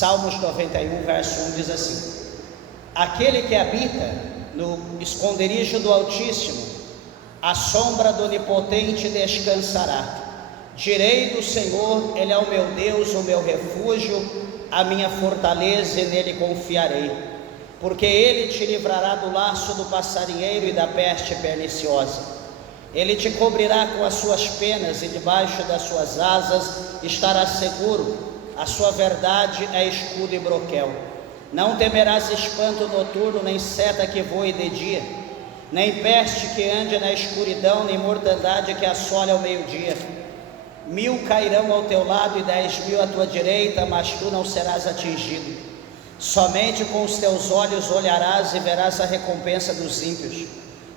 Salmos 91, verso 1 diz assim: aquele que habita no esconderijo do Altíssimo, à sombra do Onipotente descansará. Direi do Senhor, Ele é o meu Deus, o meu refúgio, a minha fortaleza, e nele confiarei. Porque Ele te livrará do laço do passarinheiro e da peste perniciosa. Ele te cobrirá com as suas penas, e debaixo das suas asas estarás seguro. A sua verdade é escudo e broquel. Não temerás espanto noturno, nem seta que voe de dia, nem peste que ande na escuridão, nem mortandade que assole ao meio-dia. 1000 cairão ao teu lado e 10.000 à tua direita, mas tu não serás atingido. Somente com os teus olhos olharás e verás a recompensa dos ímpios.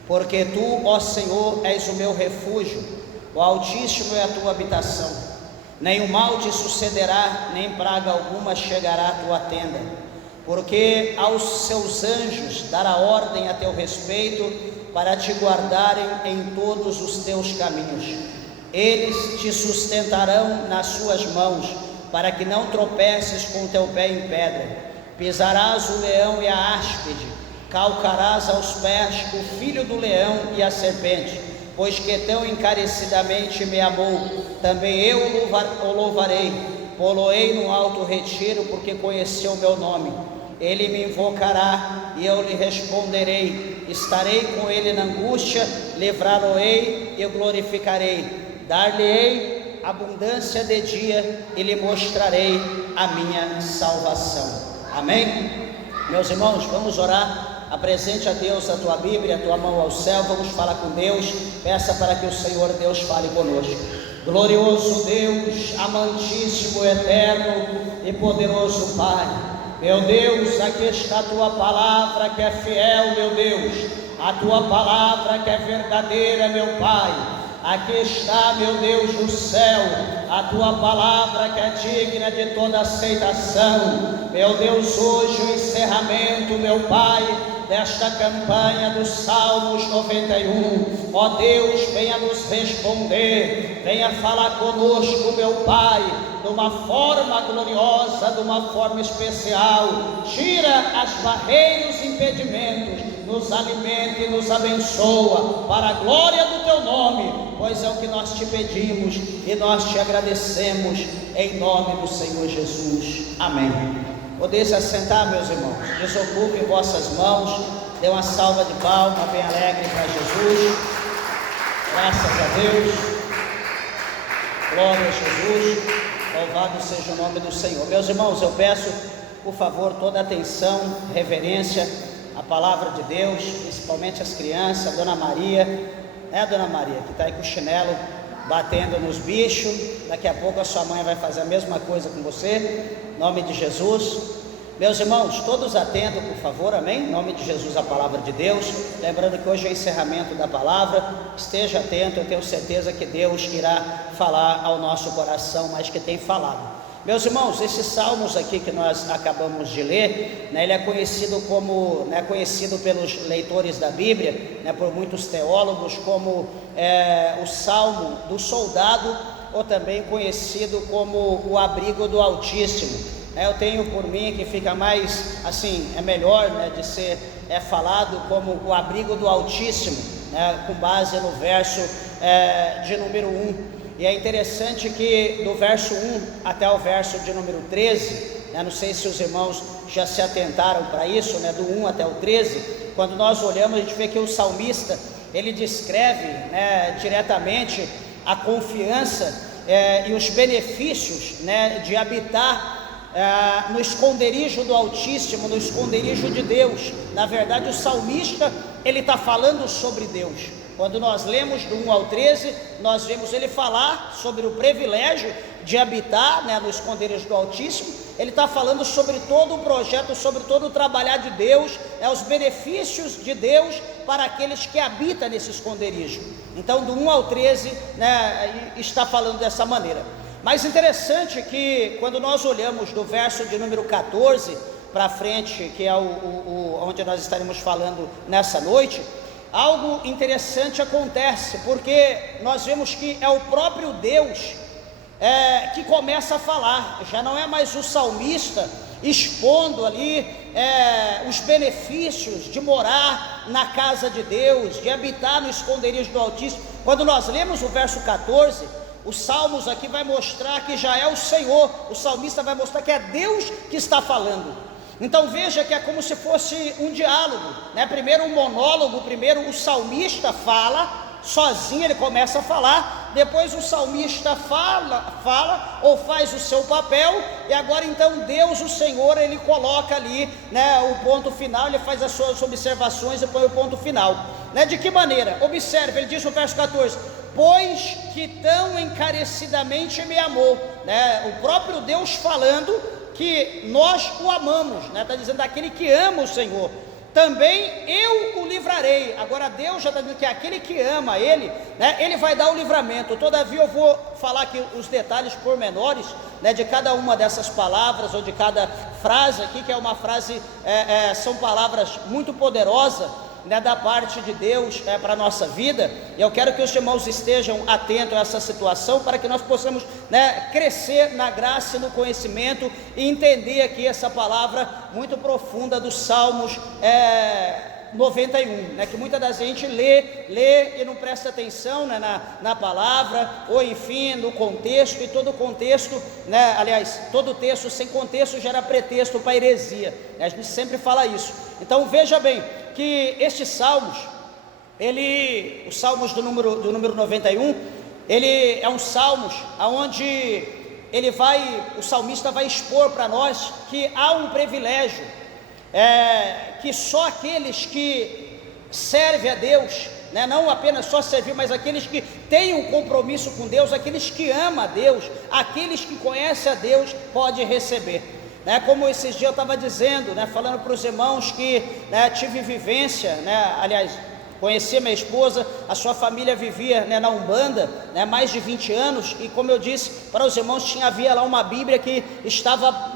Porque tu, ó Senhor, és o meu refúgio, o Altíssimo é a tua habitação. Nem o mal te sucederá, nem praga alguma chegará à tua tenda. Porque aos seus anjos dará ordem a teu respeito, para te guardarem em todos os teus caminhos. Eles te sustentarão nas suas mãos, para que não tropeces com o teu pé em pedra. Pisarás o leão e a áspide, calcarás aos pés o filho do leão e a serpente. Pois que tão encarecidamente me amou, também eu o louvarei. Poloei no alto retiro, porque conheceu o meu nome. Ele me invocará e eu lhe responderei. Estarei com ele na angústia, livrá-lo-ei e glorificarei. Dar-lhe-ei abundância de dia e lhe mostrarei a minha salvação. Amém? Meus irmãos, vamos orar. Apresente a Deus a tua Bíblia, a tua mão ao céu. Vamos falar com Deus. Peça para que o Senhor Deus fale conosco. Glorioso Deus, amantíssimo, eterno e poderoso Pai, meu Deus, aqui está a tua palavra que é fiel, meu Deus, a tua palavra que é verdadeira, meu Pai. Aqui está, meu Deus do céu, a tua palavra que é digna de toda aceitação. Meu Deus, hoje o encerramento, meu Pai, desta campanha dos Salmos 91. Ó Deus, venha nos responder, venha falar conosco, meu Pai, de uma forma gloriosa, de uma forma especial. Tira as barreiras e impedimentos, nos alimente e nos abençoa, para a glória do teu nome, pois é o que nós te pedimos e nós te agradecemos, em nome do Senhor Jesus. Amém. Podeis se assentar, meus irmãos. Desocupem vossas mãos. Dê uma salva de palmas bem alegre para Jesus. Graças a Deus. Glória a Jesus. Louvado seja o nome do Senhor. Meus irmãos, eu peço, por favor, toda atenção, reverência à palavra de Deus, principalmente as crianças. A Dona Maria, né, Dona Maria, que está aí com o chinelo batendo nos bichos. Daqui a pouco a sua mãe vai fazer a mesma coisa com você, em nome de Jesus. Meus irmãos, todos atentam, por favor, amém? Em nome de Jesus, a palavra de Deus. Lembrando que hoje é o encerramento da palavra. Esteja atento, eu tenho certeza que Deus irá falar ao nosso coração mais que tem falado. Meus irmãos, esses salmos aqui que nós acabamos de ler, né, ele é conhecido como, né, conhecido pelos leitores da Bíblia, né, por muitos teólogos, como o salmo do soldado, ou também conhecido como o abrigo do Altíssimo. Eu tenho por mim que fica mais, assim, é melhor, né, de ser falado como o abrigo do Altíssimo, né, com base no verso de número 1. E é interessante que do verso 1 até o verso de número 13, né, não sei se os irmãos já se atentaram para isso, né, do 1 até o 13, quando nós olhamos a gente vê que o salmista, ele descreve, né, diretamente a confiança e os benefícios, né, de habitar no esconderijo do Altíssimo, no esconderijo de Deus. Na verdade, o salmista, ele está falando sobre Deus. Quando nós lemos do 1 ao 13, nós vemos ele falar sobre o privilégio de habitar, né, no esconderijo do Altíssimo. Ele está falando sobre todo o projeto, sobre todo o trabalhar de Deus, os benefícios de Deus para aqueles que habitam nesse esconderijo. Então, do 1 ao 13, né, está falando dessa maneira. Mas interessante que quando nós olhamos do verso de número 14 para frente, que é onde nós estaremos falando nessa noite, algo interessante acontece, porque nós vemos que é o próprio Deus que começa a falar. Já não é mais o salmista expondo ali os benefícios de morar na casa de Deus, de habitar no esconderijo do Altíssimo. Quando nós lemos o verso 14, os Salmos aqui vai mostrar que já é o Senhor, o salmista vai mostrar que é Deus que está falando. Então veja que é como se fosse um diálogo, né? Primeiro um monólogo, primeiro o salmista fala, sozinho ele começa a falar, depois o salmista fala ou faz o seu papel, e agora então Deus, o Senhor, ele coloca ali, né, o ponto final, ele faz as suas observações e põe o ponto final, né? De que maneira? Observe, ele diz no verso 14: pois que tão encarecidamente me amou, né? O próprio Deus falando que nós o amamos, né? Está dizendo aquele que ama o Senhor, também eu o livrarei. Agora Deus já está dizendo que aquele que ama Ele, né, Ele vai dar o livramento. Todavia eu vou falar aqui os detalhes pormenores, né, de cada uma dessas palavras, ou de cada frase aqui, que é uma frase, são palavras muito poderosas, né, da parte de Deus para a nossa vida. E eu quero que os irmãos estejam atentos a essa situação, para que nós possamos, né, crescer na graça e no conhecimento, e entender aqui essa palavra muito profunda dos Salmos 91, né, que muita da gente lê e não presta atenção, né, na palavra, ou enfim, no contexto, e todo contexto, né, aliás, todo texto sem contexto gera pretexto para heresia, né, a gente sempre fala isso. Então veja bem, que estes salmos, os salmos do número 91, ele é um salmos onde o salmista vai expor para nós que há um privilégio, que só aqueles que servem a Deus, né, não apenas só servir, mas aqueles que têm um compromisso com Deus, aqueles que amam a Deus, aqueles que conhecem a Deus, podem receber. Né, como esses dias eu estava dizendo, né, falando para os irmãos que, né, tive vivência, né, aliás, conheci minha esposa, a sua família vivia, né, na Umbanda, né, mais de 20 anos, e como eu disse para os irmãos, havia lá uma Bíblia que estava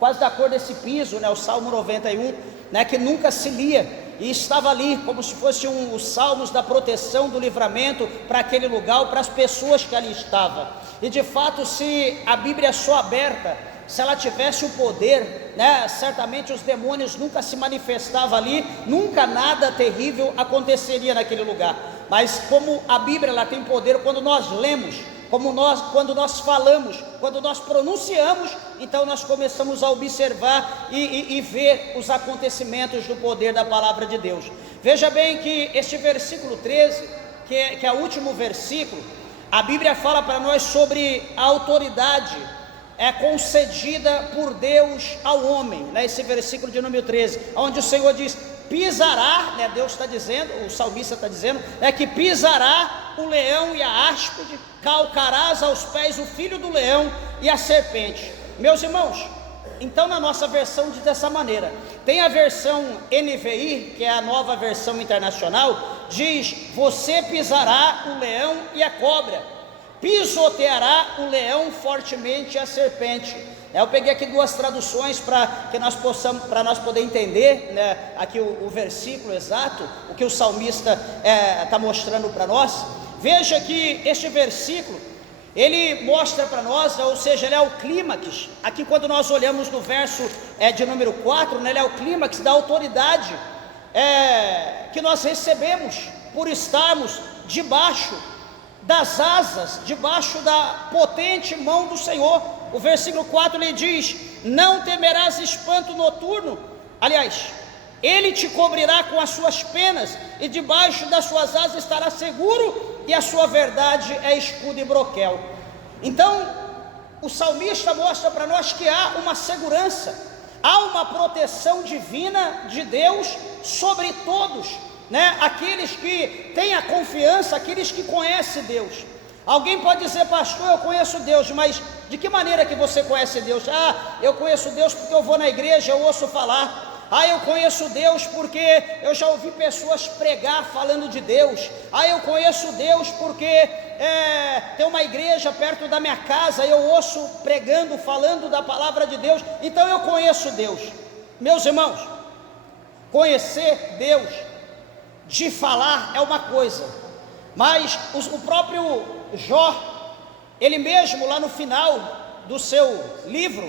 quase da cor desse piso, né, o Salmo 91, né, que nunca se lia, e estava ali como se fosse os salmos da proteção, do livramento para aquele lugar, para as pessoas que ali estavam. E de fato, se a Bíblia é só aberta, se ela tivesse o poder, né, certamente os demônios nunca se manifestavam ali, nunca nada terrível aconteceria naquele lugar. Mas como a Bíblia ela tem poder, quando nós lemos, quando nós falamos, quando nós pronunciamos, então nós começamos a observar e ver os acontecimentos do poder da palavra de Deus. Veja bem que este versículo 13, que é o último versículo, a Bíblia fala para nós sobre a autoridade concedida por Deus ao homem, né? Esse versículo de número 13, onde o Senhor diz: pisará, né? Deus está dizendo, o salmista está dizendo, que pisará o leão e a áspide, calcarás aos pés o filho do leão e a serpente. Meus irmãos, então na nossa versão diz dessa maneira, tem a versão NVI, que é a nova versão internacional, diz: você pisará o leão e a cobra, pisoteará o leão fortemente e a serpente. Eu peguei aqui duas traduções para nós poder entender, né, aqui o versículo exato, o que o salmista está mostrando para nós. Veja que este versículo, ele mostra para nós, ou seja, ele é o clímax. Aqui quando nós olhamos no verso de número 4, né, ele é o clímax da autoridade que nós recebemos por estarmos debaixo das asas, debaixo da potente mão do Senhor. O versículo 4 ele diz: não temerás espanto noturno, aliás, Ele te cobrirá com as suas penas, e debaixo das suas asas estará seguro, e a sua verdade é escudo e broquel. Então o salmista mostra para nós que há uma segurança, há uma proteção divina de Deus sobre todos, né? Aqueles que têm a confiança, aqueles que conhecem Deus. Alguém pode dizer: pastor, eu conheço Deus, mas de que maneira que você conhece Deus? Eu conheço Deus porque eu vou na igreja, eu ouço falar. Eu conheço Deus porque eu já ouvi pessoas pregar falando de Deus. Eu conheço Deus porque tem uma igreja perto da minha casa, eu ouço pregando, falando da palavra de Deus, então eu conheço Deus. Meus irmãos, conhecer Deus de falar é uma coisa, mas o próprio Jó, ele mesmo lá no final do seu livro,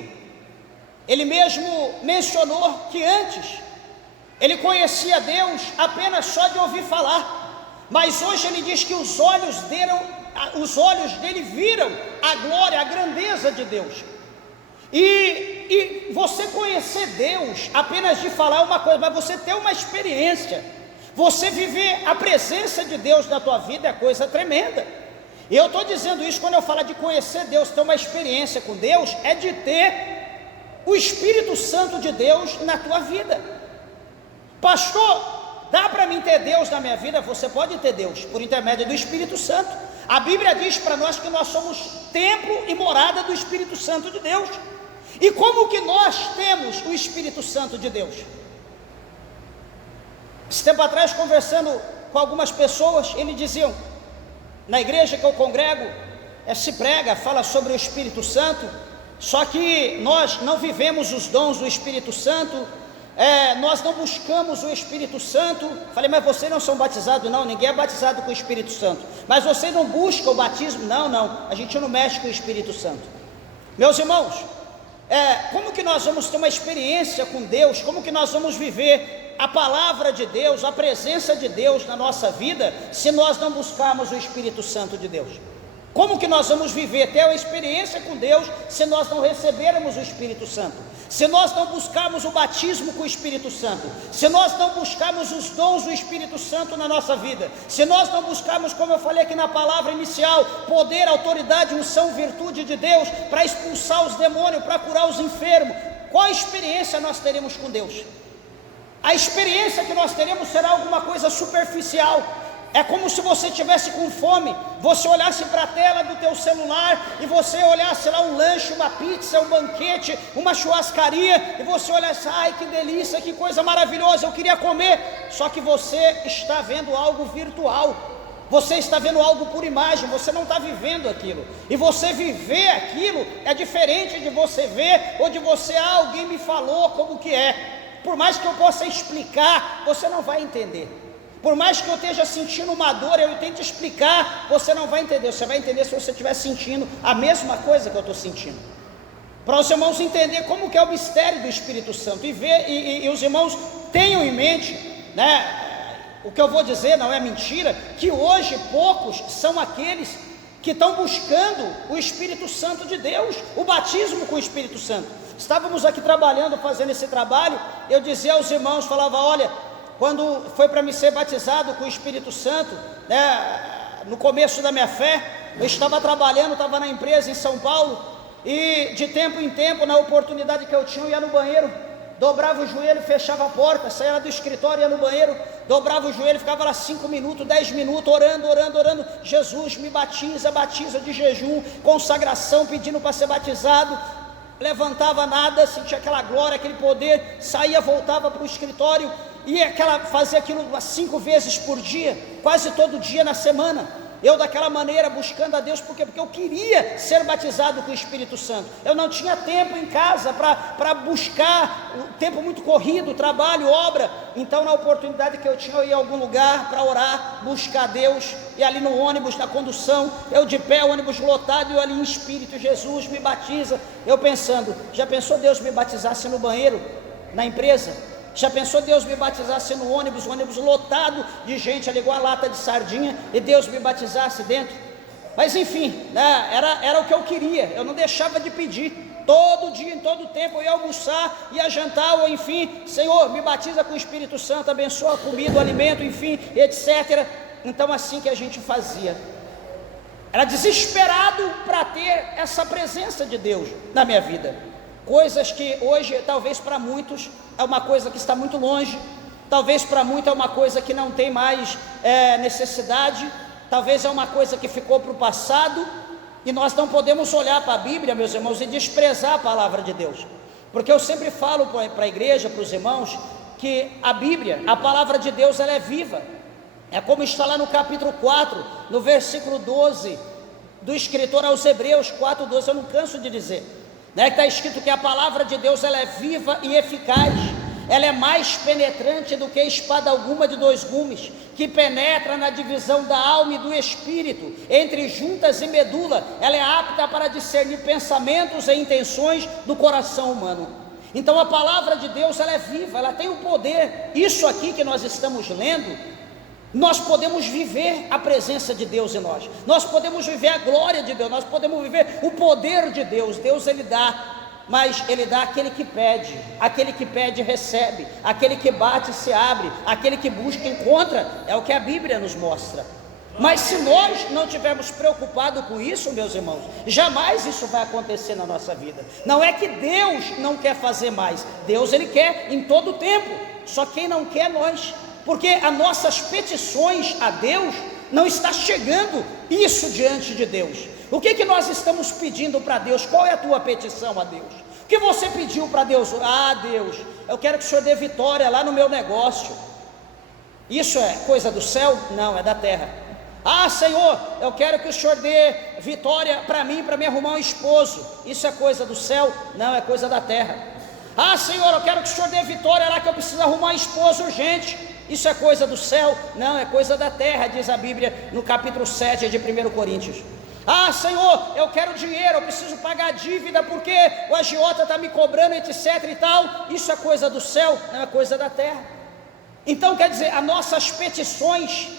ele mesmo mencionou que antes ele conhecia Deus apenas só de ouvir falar, mas hoje ele diz que os olhos dele viram a glória, a grandeza de Deus. E você conhecer Deus apenas de falar uma coisa, mas você ter uma experiência, você viver a presença de Deus na tua vida é coisa tremenda. E eu estou dizendo isso quando eu falo de conhecer Deus, ter uma experiência com Deus, é de ter o Espírito Santo de Deus na tua vida. Pastor, dá para mim ter Deus na minha vida? Você pode ter Deus por intermédio do Espírito Santo. A Bíblia diz para nós que nós somos templo e morada do Espírito Santo de Deus. E como que nós temos o Espírito Santo de Deus? Esse tempo atrás, conversando com algumas pessoas, eles diziam: na igreja que eu congrego, se prega, fala sobre o Espírito Santo, só que nós não vivemos os dons do Espírito Santo, nós não buscamos o Espírito Santo. Falei: mas vocês não são batizados? Não, ninguém é batizado com o Espírito Santo. Mas vocês não buscam o batismo? Não, a gente não mexe com o Espírito Santo. Meus irmãos, como que nós vamos ter uma experiência com Deus? Como que nós vamos viver a palavra de Deus, a presença de Deus na nossa vida, se nós não buscarmos o Espírito Santo de Deus? Como que nós vamos viver, ter uma experiência com Deus, se nós não recebermos o Espírito Santo? Se nós não buscarmos o batismo com o Espírito Santo? Se nós não buscarmos os dons do Espírito Santo na nossa vida? Se nós não buscarmos, como eu falei aqui na palavra inicial, poder, autoridade, unção, virtude de Deus, para expulsar os demônios, para curar os enfermos, qual experiência nós teremos com Deus? A experiência que nós teremos será alguma coisa superficial. É como se você estivesse com fome, você olhasse para a tela do teu celular e você olhasse lá um lanche, uma pizza, um banquete, uma churrascaria, e você olhasse: ai, que delícia, que coisa maravilhosa, eu queria comer. Só que você está vendo algo virtual, você está vendo algo por imagem, você não está vivendo aquilo. E você viver aquilo é diferente de você ver, ou de você: alguém me falou como que é. Por mais que eu possa explicar, você não vai entender. Por mais que eu esteja sentindo uma dor, eu tente explicar, você não vai entender. Você vai entender se você estiver sentindo a mesma coisa que eu estou sentindo. Para os irmãos entender como que é o mistério do Espírito Santo, e os irmãos tenham em mente, né, o que eu vou dizer não é mentira, que hoje poucos são aqueles que estão buscando o Espírito Santo de Deus, o batismo com o Espírito Santo. Estávamos aqui trabalhando, fazendo esse trabalho, eu dizia aos irmãos, falava: olha, quando foi para me ser batizado com o Espírito Santo, né, no começo da minha fé, eu estava trabalhando, estava na empresa em São Paulo, e de tempo em tempo, na oportunidade que eu tinha, eu ia no banheiro, dobrava o joelho, fechava a porta, saía do escritório, ia no banheiro, dobrava o joelho, ficava lá 5 minutos, 10 minutos, orando, Jesus me batiza de jejum, consagração, pedindo para ser batizado. Levantava nada, sentia aquela glória, aquele poder, saía, voltava para o escritório, e fazia aquilo 5 vezes por dia, quase todo dia na semana. Eu daquela maneira, buscando a Deus, porque eu queria ser batizado com o Espírito Santo. Eu não tinha tempo em casa para buscar, o tempo muito corrido, trabalho, obra. Então, na oportunidade que eu tinha, eu ia a algum lugar para orar, buscar Deus, e ali no ônibus, na condução, eu de pé, o ônibus lotado, e eu ali em espírito: Jesus me batiza. Eu pensando: já pensou Deus me batizasse no banheiro, na empresa? Já pensou Deus me batizasse no ônibus, o ônibus lotado de gente, ali igual a lata de sardinha, e Deus me batizasse dentro? Mas enfim, né, era o que eu queria, eu não deixava de pedir, todo dia, em todo tempo, eu ia almoçar, ia jantar, ou enfim: Senhor, me batiza com o Espírito Santo, abençoa a comida, o alimento, enfim, etc. Então assim que a gente fazia, era desesperado para ter essa presença de Deus na minha vida. Coisas que hoje, talvez para muitos, é uma coisa que está muito longe, talvez para muitos é uma coisa que não tem mais necessidade, talvez é uma coisa que ficou para o passado, e nós não podemos olhar para a Bíblia, meus irmãos, e desprezar a palavra de Deus, porque eu sempre falo para a igreja, para os irmãos, que a Bíblia, a palavra de Deus, ela é viva. É como está lá no capítulo 4, no versículo 12, do escritor aos Hebreus 4:12, eu não canso de dizer, né, que está escrito que a palavra de Deus, ela é viva e eficaz, ela é mais penetrante do que espada alguma de dois gumes, que penetra na divisão da alma e do espírito, entre juntas e medula, ela é apta para discernir pensamentos e intenções do coração humano. Então a palavra de Deus, ela é viva, ela tem o poder. Isso aqui que nós estamos lendo, nós podemos viver a presença de Deus em nós podemos viver a glória de Deus, nós podemos viver o poder de Deus. Deus, ele dá, mas ele dá àquele que pede recebe, aquele que bate se abre, aquele que busca encontra, é o que a Bíblia nos mostra. Mas se nós não estivermos preocupados com isso, meus irmãos, jamais isso vai acontecer na nossa vida. Não é que Deus não quer fazer mais, Deus, ele quer em todo o tempo, só quem não quer é nós, porque as nossas petições a Deus não está chegando isso diante de Deus. O que nós estamos pedindo para Deus? Qual é a tua petição a Deus? O que você pediu para Deus? Ah, Deus, eu quero que o Senhor dê vitória lá no meu negócio. Isso é coisa do céu? Não, é da terra. Ah, Senhor, eu quero que o Senhor dê vitória para mim, para me arrumar um esposo. Isso é coisa do céu? Não, é coisa da terra. Ah, Senhor, eu quero que o Senhor dê vitória lá, que eu preciso arrumar um esposo urgente. Isso é coisa do céu? Não, é coisa da terra, diz a Bíblia no capítulo 7 de 1 Coríntios. Ah, Senhor, eu quero dinheiro, eu preciso pagar a dívida porque o agiota está me cobrando, etc e tal. Isso é coisa do céu? Não, é coisa da terra. Então quer dizer, as nossas petições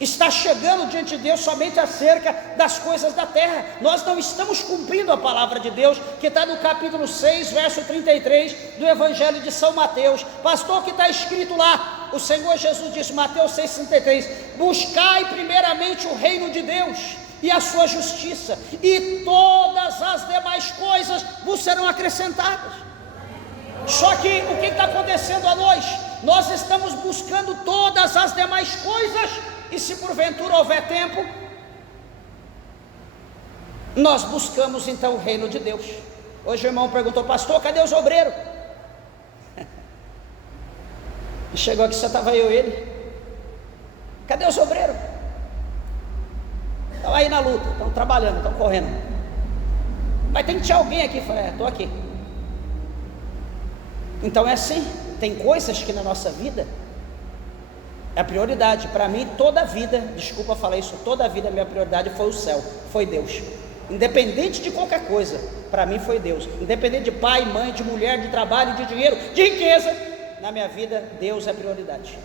está chegando diante de Deus somente acerca das coisas da terra. Nós não estamos cumprindo a palavra de Deus, que está no capítulo 6, verso 33 do Evangelho de São Mateus. Pastor, o que está escrito lá? O Senhor Jesus disse, Mateus 6,33: buscai primeiramente o reino de Deus e a sua justiça, e todas as demais coisas vos serão acrescentadas. Só que o que está acontecendo a nós? Nós estamos buscando todas as demais coisas, e se porventura houver tempo, nós buscamos então o reino de Deus. Hoje o irmão perguntou, pastor, cadê os obreiros? E chegou aqui, só estava eu e ele. Cadê os obreiros? Estão aí na luta, estão trabalhando, estão correndo. Mas tem que ter alguém aqui. Falei, estou aqui. Então é assim, tem coisas que na nossa vida é a prioridade. Para mim, toda a vida, desculpa falar isso, toda a vida a minha prioridade foi o céu, foi Deus. Independente de qualquer coisa, para mim foi Deus. Independente de pai, mãe, de mulher, de trabalho, de dinheiro, de riqueza, na minha vida, Deus é prioridade.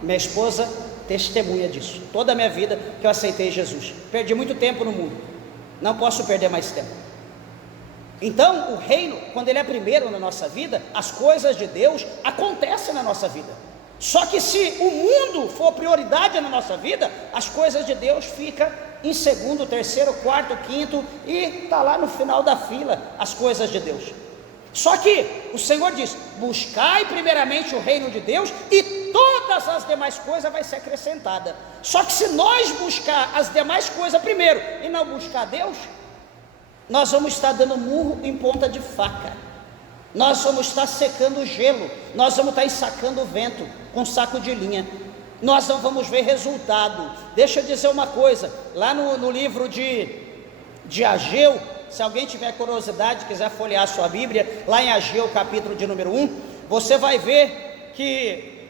Minha esposa testemunha disso. Toda a minha vida que eu aceitei Jesus. Perdi muito tempo no mundo, não posso perder mais tempo. Então, o reino, quando ele é primeiro na nossa vida, as coisas de Deus acontecem na nossa vida. Só que se o mundo for prioridade na nossa vida, as coisas de Deus ficam em segundo, terceiro, quarto, quinto, e está lá no final da fila as coisas de Deus. Só que o Senhor diz, buscai primeiramente o reino de Deus, e todas as demais coisas vai ser acrescentada. Só que se nós buscar as demais coisas primeiro, e não buscar Deus, nós vamos estar dando murro em ponta de faca, nós vamos estar secando o gelo, nós vamos estar ensacando o vento com saco de linha, nós não vamos ver resultado. Deixa eu dizer uma coisa, lá no livro de Ageu, se alguém tiver curiosidade, quiser folhear sua Bíblia, lá em Ageu, capítulo de número 1, você vai ver que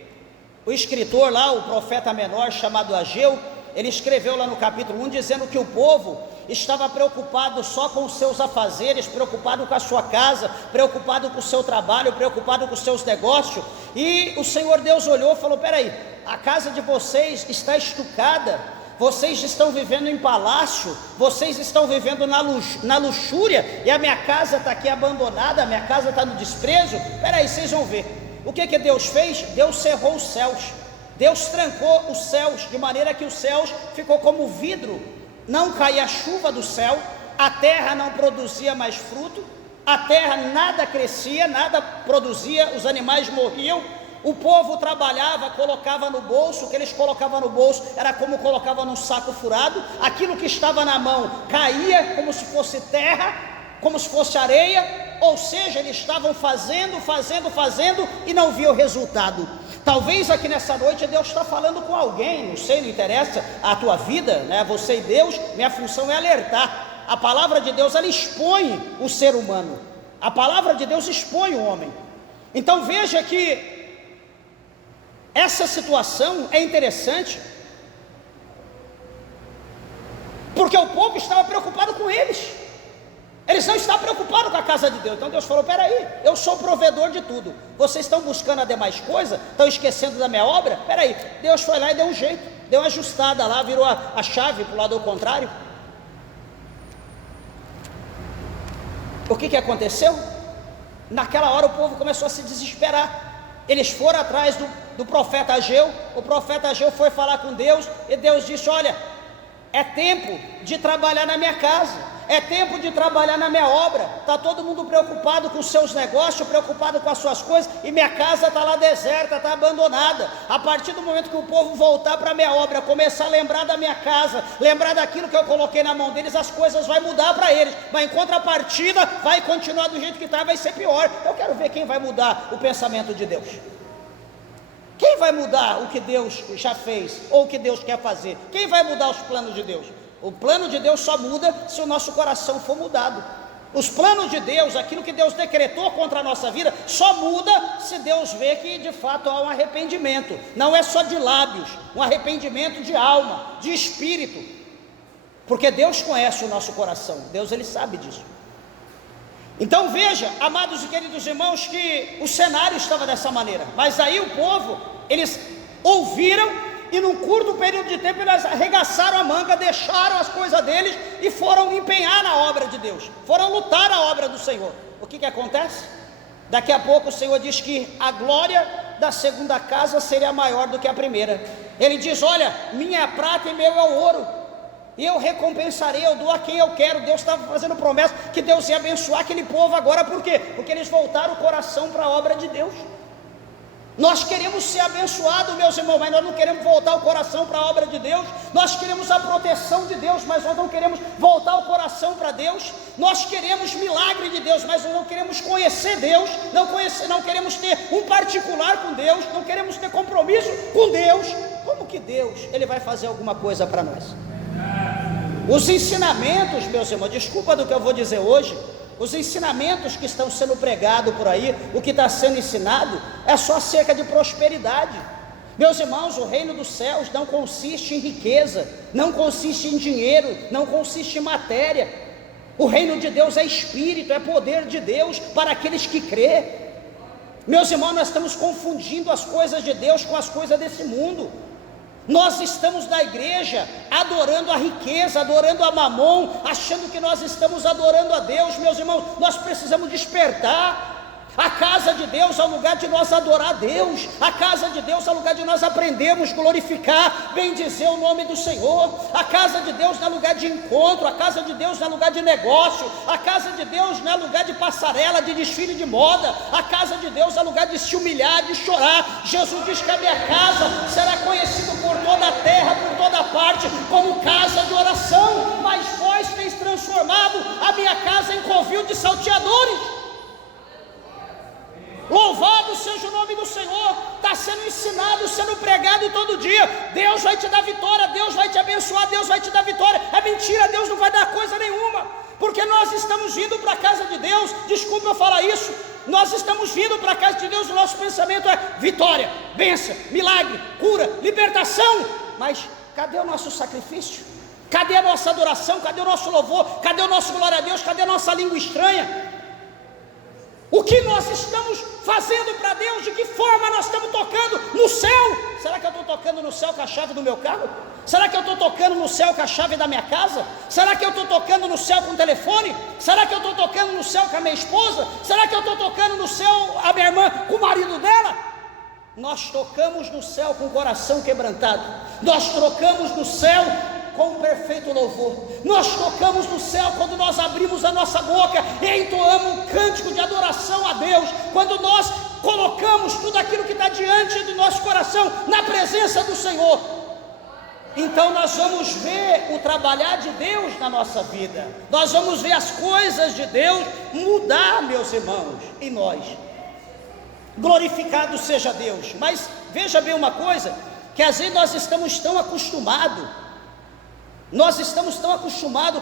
o escritor lá, o profeta menor chamado Ageu, ele escreveu lá no capítulo 1, dizendo que o povo estava preocupado só com os seus afazeres, preocupado com a sua casa, preocupado com o seu trabalho, preocupado com os seus negócios, e o Senhor Deus olhou e falou, peraí, a casa de vocês está estucada, vocês estão vivendo em palácio, vocês estão vivendo na luxúria, e a minha casa está aqui abandonada, a minha casa está no desprezo. Peraí, vocês vão ver, o que Deus fez? Deus cerrou os céus, Deus trancou os céus, de maneira que os céus ficou como vidro, não caía chuva do céu, a terra não produzia mais fruto, a terra nada crescia, nada produzia, os animais morriam, o povo trabalhava, colocava no bolso, o que eles colocavam no bolso era como colocava num saco furado, aquilo que estava na mão caía como se fosse terra, como se fosse areia, ou seja, eles estavam fazendo e não viam o resultado. Talvez aqui nessa noite Deus está falando com alguém, não sei, não interessa a tua vida, né? Você e Deus, minha função é alertar. A palavra de Deus, ela expõe o ser humano, a palavra de Deus expõe o homem. Então veja que essa situação é interessante, porque o povo estava preocupado com eles. Eles não estavam preocupados com a casa de Deus. Então Deus falou: peraí, eu sou o provedor de tudo, vocês estão buscando a demais coisa, estão esquecendo da minha obra? Peraí, Deus foi lá e deu um jeito, deu uma ajustada lá, virou a chave para o lado contrário. O que aconteceu? Naquela hora o povo começou a se desesperar. Eles foram atrás do profeta Ageu. O profeta Ageu foi falar com Deus, e Deus disse: olha, é tempo de trabalhar na minha casa, é tempo de trabalhar na minha obra. Está todo mundo preocupado com os seus negócios, preocupado com as suas coisas, e minha casa está lá deserta, está abandonada. A partir do momento que o povo voltar para a minha obra, começar a lembrar da minha casa, lembrar daquilo que eu coloquei na mão deles, as coisas vão mudar para eles, mas em contrapartida vai continuar do jeito que está, vai ser pior. Eu quero ver quem vai mudar o pensamento de Deus. Quem vai mudar o que Deus já fez, ou o que Deus quer fazer? Quem vai mudar os planos de Deus? O plano de Deus só muda se o nosso coração for mudado. Os planos de Deus, aquilo que Deus decretou contra a nossa vida, só muda se Deus vê que de fato há um arrependimento. Não é só de lábios, um arrependimento de alma, de espírito. Porque Deus conhece o nosso coração, Deus ele sabe disso. Então veja, amados e queridos irmãos, que o cenário estava dessa maneira. Mas aí o povo, eles ouviram, e num curto período de tempo eles arregaçaram a manga, deixaram as coisas deles e foram empenhar na obra de Deus, foram lutar a obra do Senhor. O que acontece? Daqui a pouco o Senhor diz que a glória da segunda casa seria maior do que a primeira. Ele diz: olha, minha prata e meu é o ouro, e eu recompensarei, eu dou a quem eu quero. Deus estava fazendo promessa que Deus ia abençoar aquele povo agora. Por quê? Porque eles voltaram o coração para a obra de Deus. Nós queremos ser abençoados, meus irmãos, mas nós não queremos voltar o coração para a obra de Deus. Nós queremos a proteção de Deus, mas nós não queremos voltar o coração para Deus. Nós queremos milagre de Deus, mas nós não queremos conhecer Deus, não queremos ter um particular com Deus, não queremos ter compromisso com Deus. Como que Deus ele vai fazer alguma coisa para nós? Os ensinamentos, meus irmãos, desculpa do que eu vou dizer hoje, os ensinamentos que estão sendo pregados por aí, o que está sendo ensinado é só acerca de prosperidade. Meus irmãos, o reino dos céus não consiste em riqueza, não consiste em dinheiro, não consiste em matéria. O reino de Deus é espírito, é poder de Deus para aqueles que crê. Meus irmãos, nós estamos confundindo as coisas de Deus com as coisas desse mundo. Nós estamos na igreja adorando a riqueza, adorando a mamon, achando que nós estamos adorando a Deus. Meus irmãos, nós precisamos despertar. A casa de Deus é o lugar de nós adorar a Deus. A casa de Deus é o lugar de nós aprendermos, glorificar, bendizer o nome do Senhor. A casa de Deus não é lugar de encontro. A casa de Deus não é lugar de negócio. A casa de Deus não é lugar de passarela, de desfile de moda. A casa de Deus é lugar de se humilhar, de chorar. Jesus diz que a minha casa será conhecida por toda a terra, por toda parte, como casa de oração. Mas vós teis transformado a minha casa em covil de salteadores. Louvado seja o nome do Senhor. Está sendo ensinado, sendo pregado todo dia. Deus vai te dar vitória, Deus vai te abençoar, Deus vai te dar vitória. É mentira, Deus não vai dar coisa nenhuma, porque nós estamos vindo para a casa de Deus. Desculpa eu falar isso, nós estamos vindo para a casa de Deus. O nosso pensamento é vitória, bênção, milagre, cura, libertação. Mas cadê o nosso sacrifício? Cadê a nossa adoração? Cadê o nosso louvor? Cadê o nosso glória a Deus? Cadê a nossa língua estranha? O que nós estamos fazendo para Deus? De que forma nós estamos tocando no céu? Será que eu estou tocando no céu com a chave do meu carro? Será que eu estou tocando no céu com a chave da minha casa? Será que eu estou tocando no céu com o telefone? Será que eu estou tocando no céu com a minha esposa? Será que eu estou tocando no céu a minha irmã com o marido dela? Nós tocamos no céu com o coração quebrantado. Nós trocamos no céu com um perfeito louvor. Nós tocamos no céu quando nós abrimos a nossa boca e entoamos um cântico de adoração a Deus, quando nós colocamos tudo aquilo que está diante do nosso coração na presença do Senhor. Então nós vamos ver o trabalhar de Deus na nossa vida, nós vamos ver as coisas de Deus mudar, meus irmãos, em nós. Glorificado seja Deus. Mas veja bem uma coisa, que às vezes nós estamos tão acostumados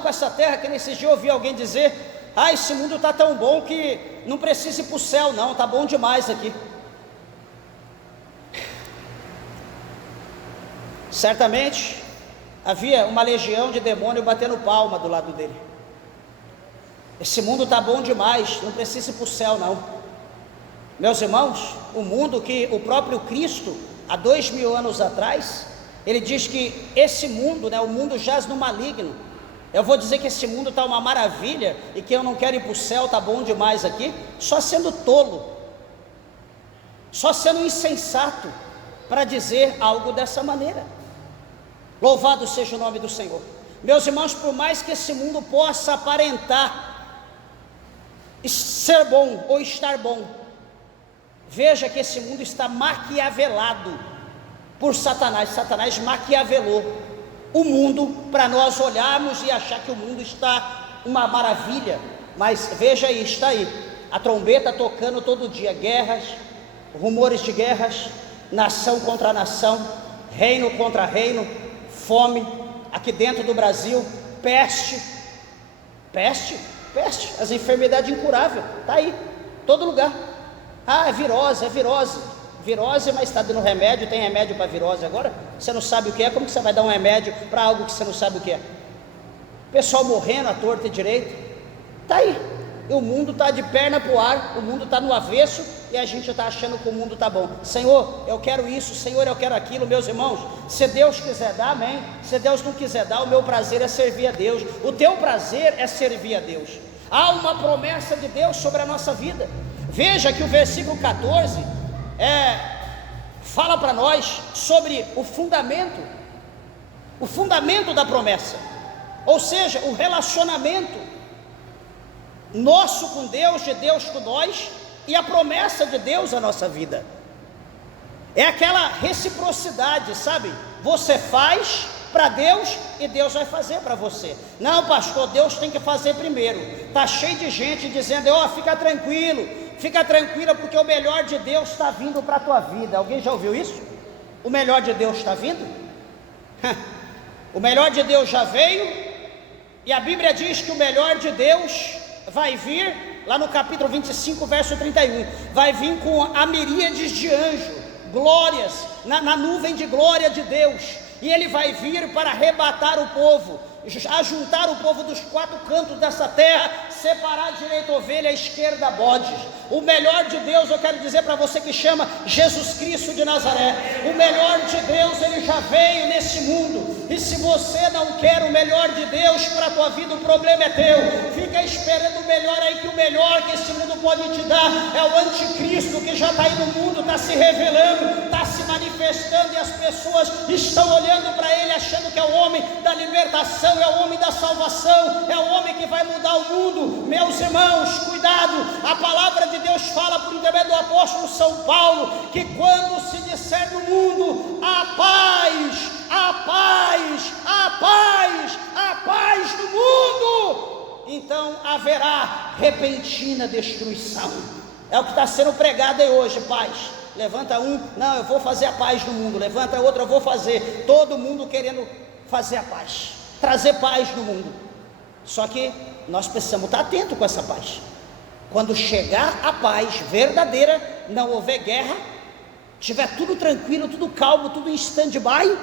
com essa terra, que nesse dia eu ouvi alguém dizer esse mundo está tão bom que não precisa ir para o céu não, está bom demais aqui. Certamente havia uma legião de demônio batendo palma do lado dele. Esse mundo está bom demais, não precisa ir para o céu não. Meus irmãos, o mundo que o próprio Cristo, há 2000 anos atrás, ele diz que esse mundo, o mundo jaz no maligno. Eu vou dizer que esse mundo está uma maravilha e que eu não quero ir para o céu, está bom demais aqui, só sendo tolo, só sendo insensato para dizer algo dessa maneira. Louvado seja o nome do Senhor. Meus irmãos, por mais que esse mundo possa aparentar ser bom ou estar bom, veja que esse mundo está maquiavelado por Satanás. Satanás maquiavelou o mundo para nós olharmos e achar que o mundo está uma maravilha, mas veja aí, está aí, a trombeta tocando todo dia, guerras, rumores de guerras, nação contra nação, reino contra reino, fome, aqui dentro do Brasil, peste, as enfermidades incuráveis, está aí, todo lugar. É virose, mas está dando remédio, tem remédio para virose agora? Você não sabe o que é, como que você vai dar um remédio para algo que você não sabe o que é? Pessoal morrendo à torta e direito, está aí, e o mundo está de perna para o ar, o mundo está no avesso, e a gente está achando que o mundo está bom. Senhor, eu quero isso, Senhor, eu quero aquilo. Meus irmãos, se Deus quiser dar, amém. Se Deus não quiser dar, o meu prazer é servir a Deus, o teu prazer é servir a Deus. Há uma promessa de Deus sobre a nossa vida. Veja que o versículo 14 fala para nós sobre o fundamento da promessa, ou seja, o relacionamento nosso com Deus, de Deus com nós, e a promessa de Deus à nossa vida. É aquela reciprocidade, sabe? Você faz para Deus e Deus vai fazer para você. Não, pastor, Deus tem que fazer primeiro. Está cheio de gente dizendo, fica tranquila, porque o melhor de Deus está vindo para a tua vida. Alguém já ouviu isso? O melhor de Deus está vindo? O melhor de Deus já veio, e a Bíblia diz que o melhor de Deus vai vir, lá no capítulo 25, verso 31, vai vir com a miríades de anjos, glórias, na nuvem de glória de Deus, e ele vai vir para arrebatar o povo, ajuntar o povo dos 4 cantos dessa terra, separar a direita ovelha, a esquerda bodes. O melhor de Deus, eu quero dizer para você que chama Jesus Cristo de Nazaré, o melhor de Deus, ele já veio nesse mundo, e se você não quer o melhor de Deus para a tua vida, o problema é teu. Fica esperando o melhor aí, que o melhor que esse mundo pode te dar é o anticristo, que já está aí no mundo, está se revelando, está se manifestando, e as pessoas estão olhando para ele, achando que é o homem da libertação, é o homem da salvação, é o homem que vai mudar o mundo. Meus irmãos, cuidado, a palavra de Deus fala por intermédio do apóstolo São Paulo, que quando se disser no mundo, a paz no mundo, então haverá repentina destruição. É o que está sendo pregado aí hoje, paz. Levanta um, não, eu vou fazer a paz no mundo. Levanta outro, eu vou fazer. Todo mundo querendo fazer a paz, trazer paz no mundo. Só que nós precisamos estar atentos com essa paz. Quando chegar a paz verdadeira, não houver guerra, tiver tudo tranquilo, tudo calmo, tudo em stand-by,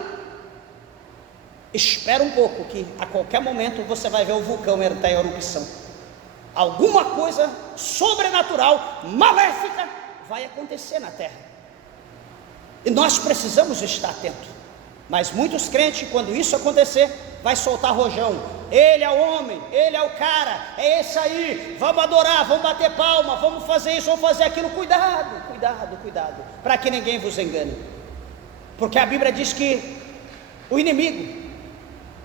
espera um pouco, que a qualquer momento você vai ver o vulcão entrar em erupção. Alguma coisa sobrenatural, maléfica, vai acontecer na terra, e nós precisamos estar atentos. Mas muitos crentes, quando isso acontecer, vai soltar rojão. Ele é o homem, ele é o cara, é esse aí, vamos adorar, vamos bater palma, vamos fazer isso, vamos fazer aquilo. Cuidado, para que ninguém vos engane, porque a Bíblia diz que o inimigo,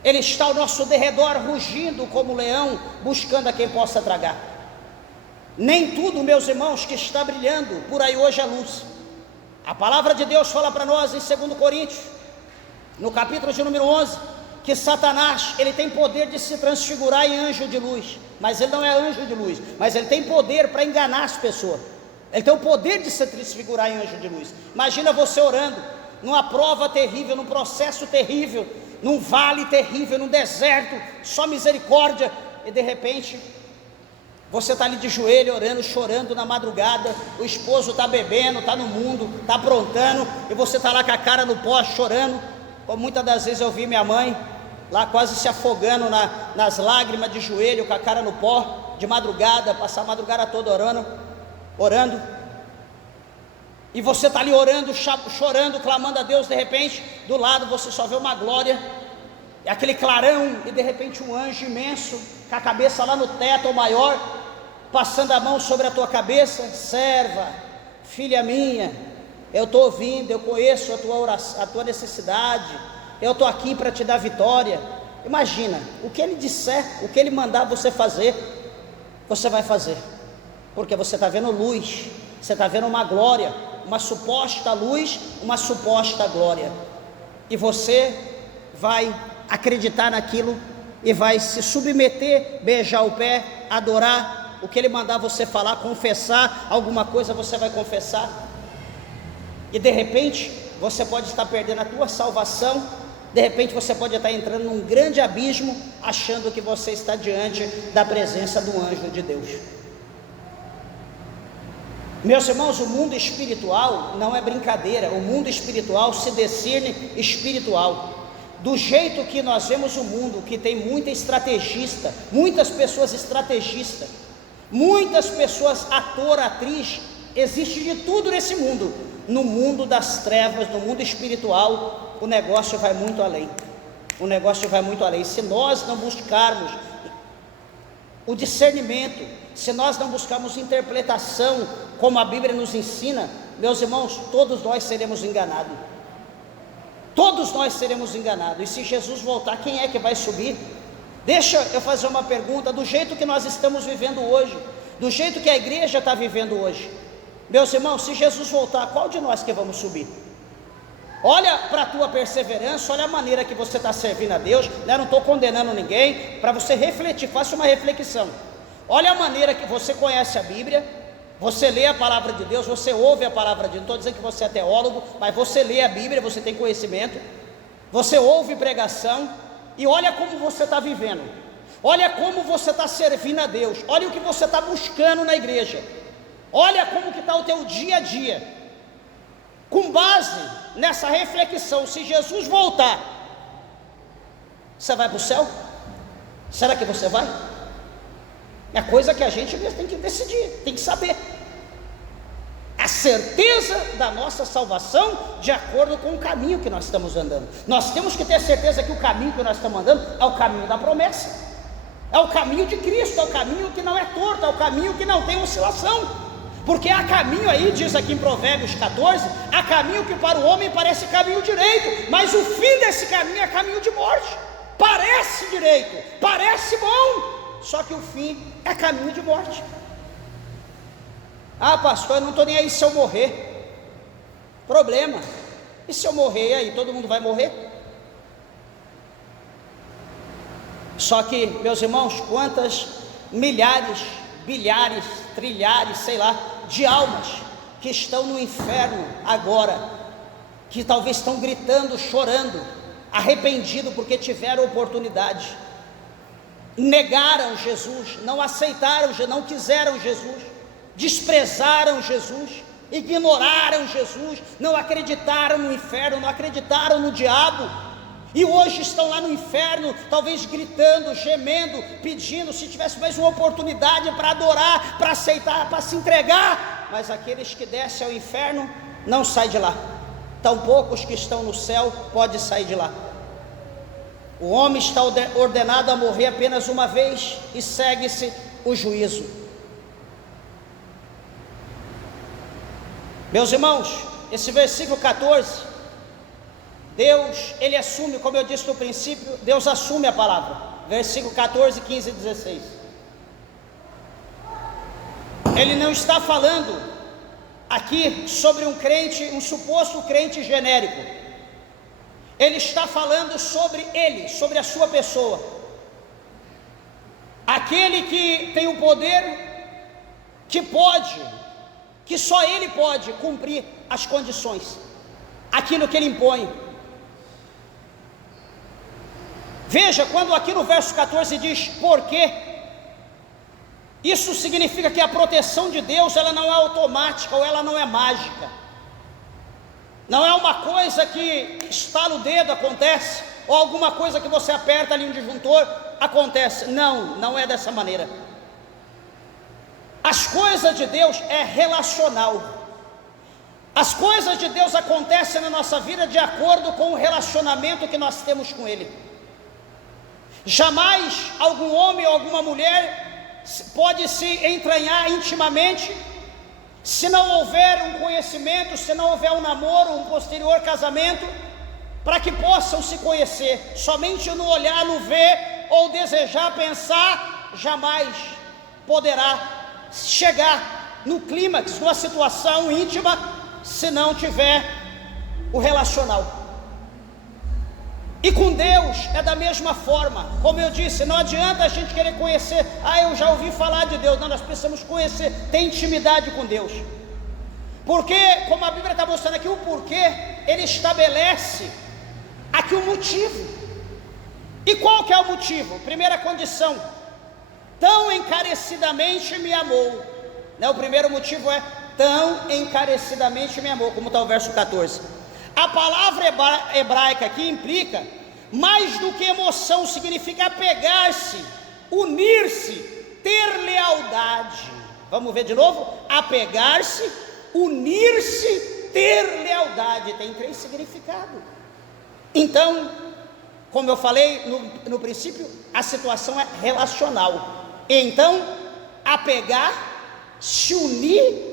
ele está ao nosso derredor, rugindo como leão, buscando a quem possa tragar. Nem tudo, meus irmãos, que está brilhando por aí hoje é luz. A palavra de Deus fala para nós em 2 Coríntios, no capítulo de número 11, que Satanás, ele tem poder de se transfigurar em anjo de luz, mas ele não é anjo de luz, mas ele tem poder para enganar as pessoas. Ele tem o poder de se transfigurar em anjo de luz. Imagina você orando, numa prova terrível, num processo terrível, num vale terrível, num deserto, só misericórdia, e de repente Você está ali de joelho, orando, chorando na madrugada, o esposo está bebendo, está no mundo, está aprontando, e você está lá com a cara no pó, chorando, como muitas das vezes eu vi minha mãe, lá quase se afogando nas lágrimas, de joelho, com a cara no pó, de madrugada, passar a madrugada toda orando, e você está ali orando, chorando, clamando a Deus. De repente, do lado você só vê uma glória, é aquele clarão, e de repente um anjo imenso, com a cabeça lá no teto ou maior, passando a mão sobre a tua cabeça: serva, filha minha, eu estou ouvindo, eu conheço a tua necessidade, eu estou aqui para te dar vitória. Imagina, o que ele disser, o que ele mandar você fazer, você vai fazer, porque você está vendo luz, você está vendo uma glória, uma suposta luz, uma suposta glória, e você vai acreditar naquilo, e vai se submeter, beijar o pé, adorar. O que ele mandar você falar, confessar alguma coisa, você vai confessar, e de repente você pode estar perdendo a tua salvação, de repente você pode estar entrando num grande abismo, achando que você está diante da presença do anjo de Deus. Meus irmãos, o mundo espiritual não é brincadeira, o mundo espiritual se discerne espiritual. Do jeito que nós vemos o mundo, que tem muitas pessoas estrategistas, muitas pessoas ator, atriz, existe de tudo nesse mundo. No mundo das trevas, no mundo espiritual, o negócio vai muito além, se nós não buscarmos o discernimento, se nós não buscarmos interpretação, como a Bíblia nos ensina, meus irmãos, todos nós seremos enganados, e se Jesus voltar, quem é que vai subir? Deixa eu fazer uma pergunta, do jeito que nós estamos vivendo hoje, do jeito que a igreja está vivendo hoje, meus irmãos, se Jesus voltar, qual de nós que vamos subir? Olha para a tua perseverança, olha a maneira que você está servindo a Deus, né? Não estou condenando ninguém, para você refletir, faça uma reflexão, olha a maneira que você conhece a Bíblia, você lê a palavra de Deus, você ouve a palavra de Deus, não estou dizendo que você é teólogo, mas você lê a Bíblia, você tem conhecimento, você ouve pregação, e olha como você está vivendo, olha como você está servindo a Deus, olha o que você está buscando na igreja, olha como que está o teu dia a dia. Com base nessa reflexão, se Jesus voltar, você vai para o céu? Será que você vai? É coisa que a gente tem que decidir, tem que saber. A certeza da nossa salvação de acordo com o caminho que nós estamos andando. Nós temos que ter certeza que o caminho que nós estamos andando é o caminho da promessa, é o caminho de Cristo, é o caminho que não é torto, é o caminho que não tem oscilação. Porque há caminho aí, diz aqui em Provérbios 14, há caminho que para o homem parece caminho direito, mas o fim desse caminho é caminho de morte. Parece direito, parece bom, só que o fim é caminho de morte. Ah, pastor, eu não estou nem aí se eu morrer. Problema, e se eu morrer aí, todo mundo vai morrer? Só que, meus irmãos, quantas milhares, bilhares, trilhares, sei lá, de almas que estão no inferno agora, que talvez estão gritando, chorando, arrependido porque tiveram oportunidade, negaram Jesus, não aceitaram, não quiseram Jesus, desprezaram Jesus, ignoraram Jesus, não acreditaram no inferno, não acreditaram no diabo, e hoje estão lá no inferno, talvez gritando, gemendo, pedindo se tivesse mais uma oportunidade para adorar, para aceitar, para se entregar, mas aqueles que descem ao inferno não saem de lá, tampouco os que estão no céu podem sair de lá. O homem está ordenado a morrer apenas uma vez e segue-se o juízo. Meus irmãos, esse versículo 14, Deus, Ele assume, como eu disse no princípio, Deus assume a palavra, versículo 14, 15 e 16, Ele não está falando aqui sobre um crente, um suposto crente genérico, Ele está falando sobre Ele, sobre a sua pessoa, aquele que tem o poder, que pode, que só Ele pode cumprir as condições, aquilo que Ele impõe. Veja, quando aqui no verso 14 diz por quê, Isso significa que a proteção de Deus, ela não é automática, ou ela não é mágica. Não é uma coisa que estala o dedo, acontece, ou alguma coisa que você aperta ali um disjuntor, acontece. Não, não é dessa maneira. As coisas de Deus é relacional. As coisas de Deus acontecem na nossa vida de acordo com o relacionamento que nós temos com Ele. Jamais algum homem ou alguma mulher pode se entranhar intimamente se não houver um conhecimento, se não houver um namoro, um posterior casamento, para que possam se conhecer. Somente no olhar, no ver ou desejar, pensar, jamais poderá chegar no clímax, numa situação íntima, se não tiver o relacional. E com Deus é da mesma forma. Como eu disse, não adianta a gente querer conhecer, eu já ouvi falar de Deus. Não, nós precisamos conhecer, ter intimidade com Deus. Porque, como a Bíblia está mostrando aqui o porquê, Ele estabelece aqui o motivo. E qual que é o motivo? Primeira condição: tão encarecidamente me amou. O primeiro motivo é: tão encarecidamente me amou, como está o verso 14. A palavra hebraica aqui implica mais do que emoção, significa apegar-se, unir-se, ter lealdade. Vamos ver de novo? Apegar-se, unir-se, ter lealdade. Tem 3 significados. Então, como eu falei no princípio, a situação é relacional. Então, apegar, se unir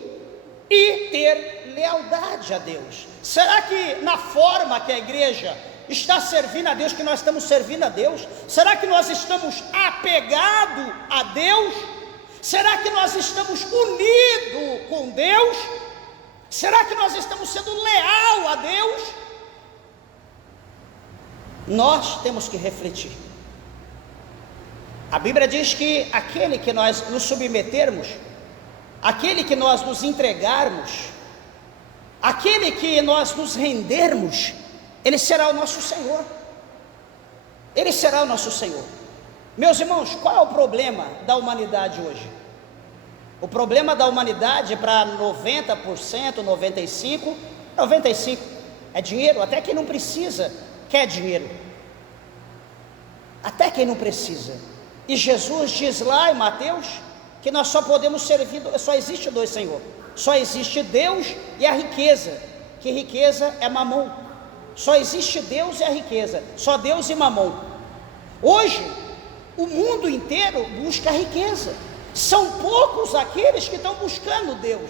e ter lealdade a Deus. Será que na forma que a igreja está servindo a Deus, que nós estamos servindo a Deus, será que nós estamos apegados a Deus? Será que nós estamos unidos com Deus? Será que nós estamos sendo leal a Deus? Nós temos que refletir. A Bíblia diz que aquele que nós nos submetermos, aquele que nós nos entregarmos, aquele que nós nos rendermos, Ele será o nosso Senhor. Ele será o nosso Senhor. Meus irmãos, qual é o problema da humanidade hoje? O problema da humanidade para 90%, 95% é dinheiro. Até quem não precisa quer dinheiro. Até quem não precisa. E Jesus diz lá em Mateus que nós só podemos servir, só existe 2 senhores. Só existe Deus e a riqueza. Que riqueza é mamão. Só existe Deus e a riqueza. Só Deus e mamão. Hoje, o mundo inteiro busca a riqueza. São poucos aqueles que estão buscando Deus.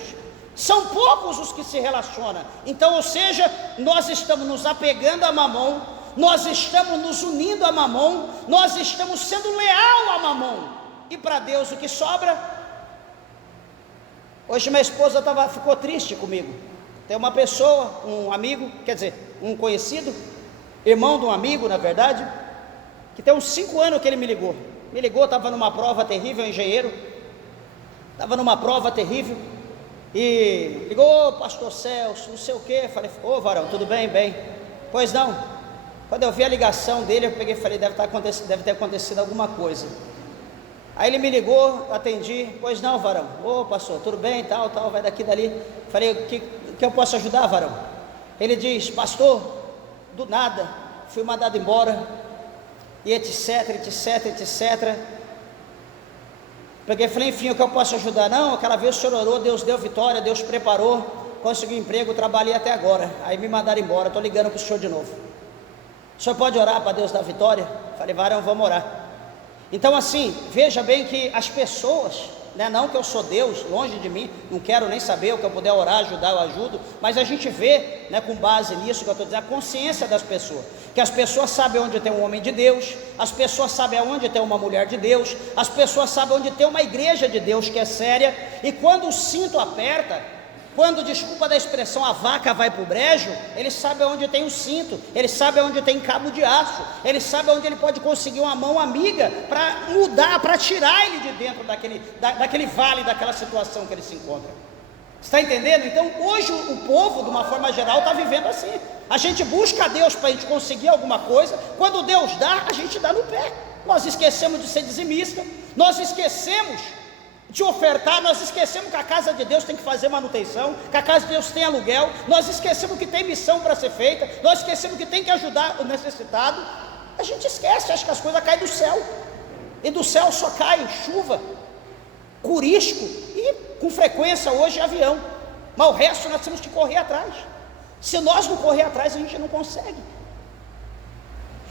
São poucos os que se relacionam. Então, ou seja, nós estamos nos apegando a mamão, nós estamos nos unindo a mamão, nós estamos sendo leal a mamão. E para Deus o que sobra? Hoje minha esposa ficou triste comigo. Tem uma pessoa, um amigo, quer dizer, um conhecido, irmão de um amigo, na verdade, que tem uns 5 anos que ele me ligou. Estava numa prova terrível, engenheiro, estava numa prova terrível, e ligou: pastor Celso, não sei o que. Falei: varão, tudo bem? Bem. Pois não. Quando eu vi a ligação dele, eu peguei e falei: deve ter acontecido alguma coisa. Aí ele me ligou, atendi: pois não, varão. Pastor, tudo bem, tal, vai daqui, dali. Falei: o que eu posso ajudar, varão? Ele diz: pastor, do nada, fui mandado embora, e etc. Peguei e falei: enfim, o que eu posso ajudar? Não, aquela vez o senhor orou, Deus deu vitória, Deus preparou, consegui um emprego, trabalhei até agora. Aí me mandaram embora, estou ligando para o senhor de novo. O senhor pode orar para Deus dar vitória? Falei: varão, vamos orar. Então assim, veja bem que as pessoas, não que eu sou Deus, longe de mim, não quero nem saber, o que eu puder orar, ajudar, eu ajudo, mas a gente vê, com base nisso que eu estou dizendo, a consciência das pessoas, que as pessoas sabem onde tem um homem de Deus, as pessoas sabem onde tem uma mulher de Deus, as pessoas sabem onde tem uma igreja de Deus que é séria, e quando o cinto aperta, quando, desculpa da expressão, a vaca vai para o brejo, ele sabe onde tem o cinto, ele sabe onde tem cabo de aço, ele sabe onde ele pode conseguir uma mão amiga para mudar, para tirar ele de dentro daquele vale, daquela situação que ele se encontra. Está entendendo? Então hoje o povo, de uma forma geral, está vivendo assim. A gente busca a Deus para a gente conseguir alguma coisa, quando Deus dá, a gente dá no pé. Nós esquecemos de ser dizimista, nós esquecemos de ofertar, nós esquecemos que a casa de Deus tem que fazer manutenção, que a casa de Deus tem aluguel, nós esquecemos que tem missão para ser feita, nós esquecemos que tem que ajudar o necessitado. A gente esquece, acha que as coisas caem do céu, e do céu só cai chuva, curisco e com frequência hoje avião, mas o resto nós temos que correr atrás. Se nós não correr atrás, a gente não consegue.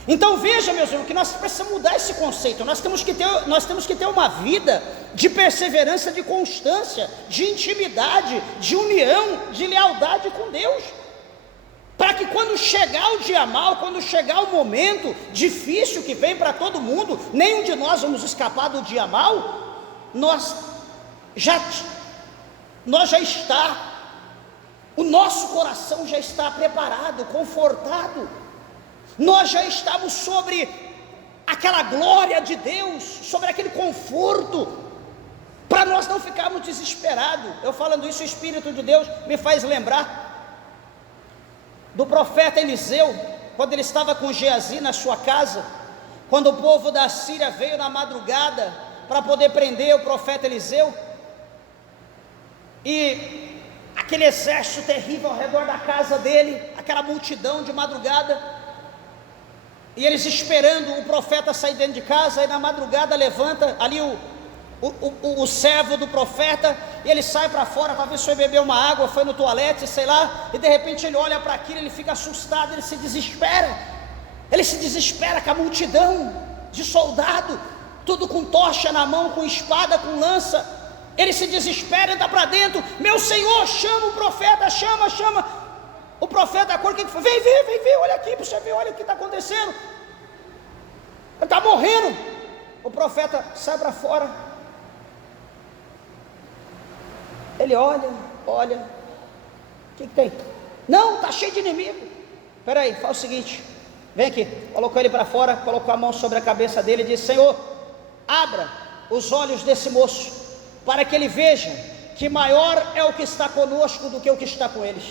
Então veja, meus irmãos, que nós precisamos mudar esse conceito. Nós temos que ter uma vida de perseverança, de constância, de intimidade, de união, de lealdade com Deus, para que quando chegar o dia mau, quando chegar o momento difícil que vem para todo mundo, nenhum de nós vamos escapar do dia mau. O nosso coração já está preparado, confortado, nós já estamos sobre aquela glória de Deus, sobre aquele conforto, para nós não ficarmos desesperados. Eu falando isso, o Espírito de Deus me faz lembrar do profeta Eliseu, quando ele estava com Geazi na sua casa, quando o povo da Síria veio na madrugada para poder prender o profeta Eliseu, e aquele exército terrível ao redor da casa dele, aquela multidão de madrugada, e eles esperando o profeta sair dentro de casa. Aí na madrugada levanta ali o servo do profeta, e ele sai para fora, talvez foi beber uma água, foi no toalete, sei lá, e de repente ele olha para aquilo, ele fica assustado, ele se desespera com a multidão de soldado, tudo com tocha na mão, com espada, com lança. Ele se desespera, entra para dentro. Meu senhor, chama o profeta, chama. O profeta acorda, que foi? Vem ver, olha aqui para você ver, olha o que está acontecendo. Ele está morrendo. O profeta sai para fora. Ele olha, o que tem? Não, está cheio de inimigo. Espera aí, faz o seguinte, vem aqui. Colocou ele para fora, colocou a mão sobre a cabeça dele e disse: Senhor, abra os olhos desse moço, para que ele veja que maior é o que está conosco do que o que está com eles.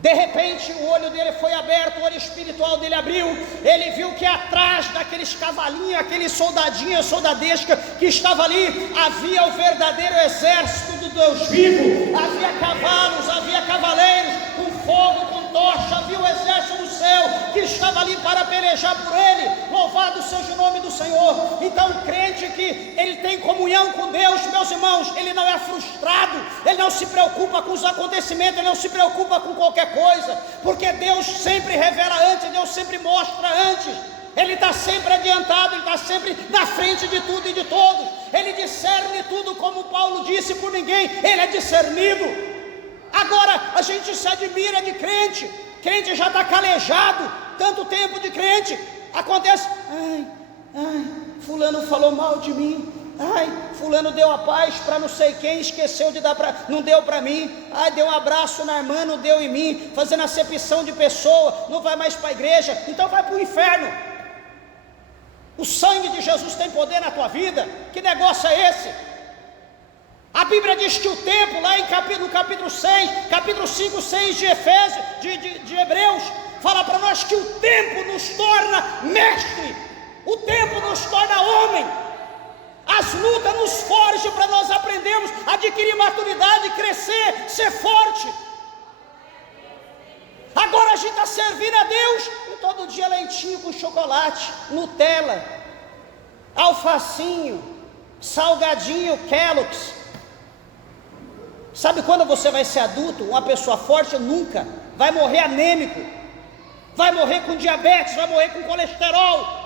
De repente o olho dele foi aberto, o olho espiritual dele abriu. Ele viu que atrás daqueles cavalinhos, aqueles soldadinhos, soldadesca que estava ali, havia o verdadeiro exército do Deus vivo. Havia cavalos, havia cavaleiros com fogo, com tocha. Havia o exército do céu que estava ali para pelejar por ele. Louvado seja o nome do Senhor. Então o crente que ele tem comunhão com Deus, meus irmãos, ele não é frustrado, ele não se preocupa com os acontecimentos, ele não se preocupa com qualquer coisa, porque Deus sempre revela antes, Deus sempre mostra antes, Ele está sempre adiantado, Ele está sempre na frente de tudo e de todos. Ele discerne tudo, como Paulo disse, por ninguém Ele é discernido. Agora a gente se admira de crente já está calejado, tanto tempo de crente, acontece, fulano falou mal de mim, fulano deu a paz para não sei quem, esqueceu de dar não deu para mim, deu um abraço na irmã, não deu em mim, fazendo acepção de pessoa, não vai mais para a igreja, então vai para o inferno. O sangue de Jesus tem poder na tua vida? Que negócio é esse? A Bíblia diz que o tempo, lá no capítulo 6, capítulo 5, 6 de Efésios, de Hebreus, fala para nós que o tempo nos torna mestre, o tempo nos torna homem. As lutas nos forjam para nós aprendermos a adquirir maturidade, crescer, ser forte. Agora a gente está servindo a Deus e todo dia leitinho com chocolate, Nutella, alfacinho, salgadinho, Kellogg's. Sabe quando você vai ser adulto, uma pessoa forte? Nunca. Vai morrer anêmico, vai morrer com diabetes, vai morrer com colesterol.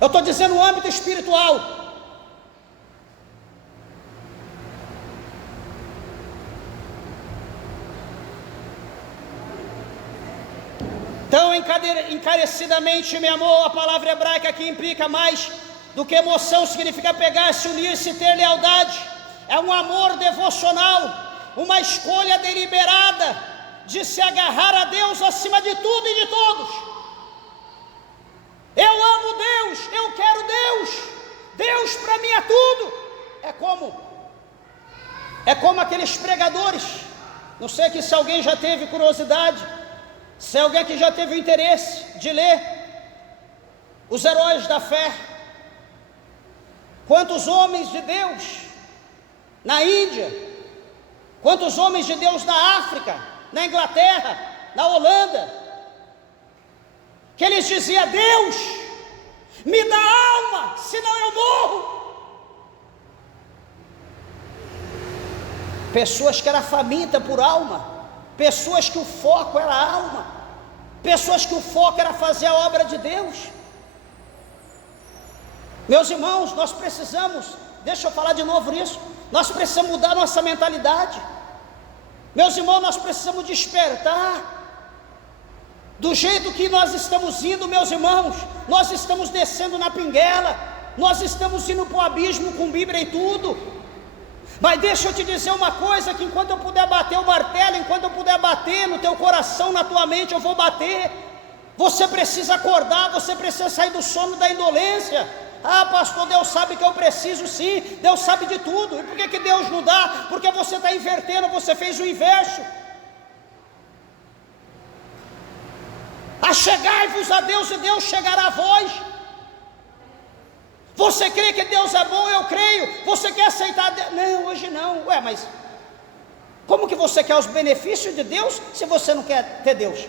Eu estou dizendo no âmbito espiritual. Então, encarecidamente me amou, a palavra hebraica que implica mais do que emoção, significa pegar-se, unir-se, ter lealdade. É um amor devocional, uma escolha deliberada de se agarrar a Deus acima de tudo e de todos. Eu amo Deus, eu quero Deus, Deus para mim é tudo. É como aqueles pregadores, não sei que se alguém já teve curiosidade, se alguém que já teve o interesse de ler os heróis da fé, Quantos homens de Deus na Índia, quantos homens de Deus na África, na Inglaterra, na Holanda, que eles diziam: Deus, me dá alma, senão eu morro. Pessoas que eram famintas por alma, pessoas que o foco era a alma, pessoas que o foco era fazer a obra de Deus. Meus irmãos, nós precisamos, deixa eu falar de novo nisso, nós precisamos mudar nossa mentalidade. Meus irmãos, nós precisamos despertar. Do jeito que nós estamos indo, meus irmãos, nós estamos descendo na pinguela, nós estamos indo para o abismo com Bíblia e tudo. Mas deixa eu te dizer uma coisa, que enquanto eu puder bater o martelo, enquanto eu puder bater no teu coração, na tua mente, eu vou bater. Você precisa acordar, você precisa sair do sono da indolência. Ah, pastor, Deus sabe que eu preciso, sim, Deus sabe de tudo. E por que Deus não dá? Porque você está invertendo, você fez o inverso. Achegai-vos a Deus e Deus chegará a vós. Você crê que Deus é bom? Eu creio. Você quer aceitar Deus? Não, hoje não. Ué, mas como que você quer os benefícios de Deus se você não quer ter Deus?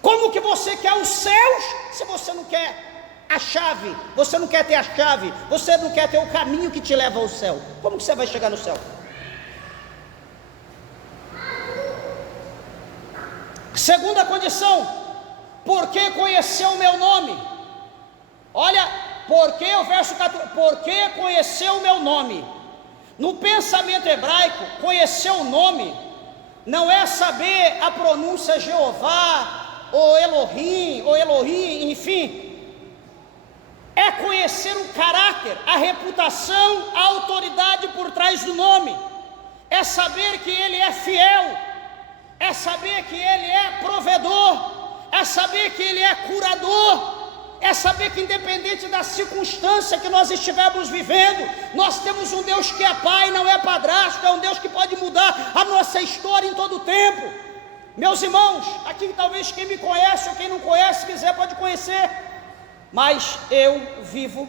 Como que você quer os céus se você não quer a chave? Você não quer ter a chave, você não quer ter o caminho que te leva ao céu. Como que você vai chegar no céu? Segunda condição: porque conheceu o meu nome. Olha, porque o verso 14, porque conheceu o meu nome. No pensamento hebraico, conhecer o nome não é saber a pronúncia Jeová, ou Elohim, enfim. É conhecer o caráter, a reputação, a autoridade por trás do nome. É saber que Ele é fiel, é saber que Ele é provedor, é saber que Ele é curador, é saber que independente da circunstância que nós estivermos vivendo, nós temos um Deus que é Pai, não é padrasto, é um Deus que pode mudar a nossa história em todo o tempo. Meus irmãos, aqui talvez quem me conhece ou quem não conhece, quiser pode conhecer, mas eu vivo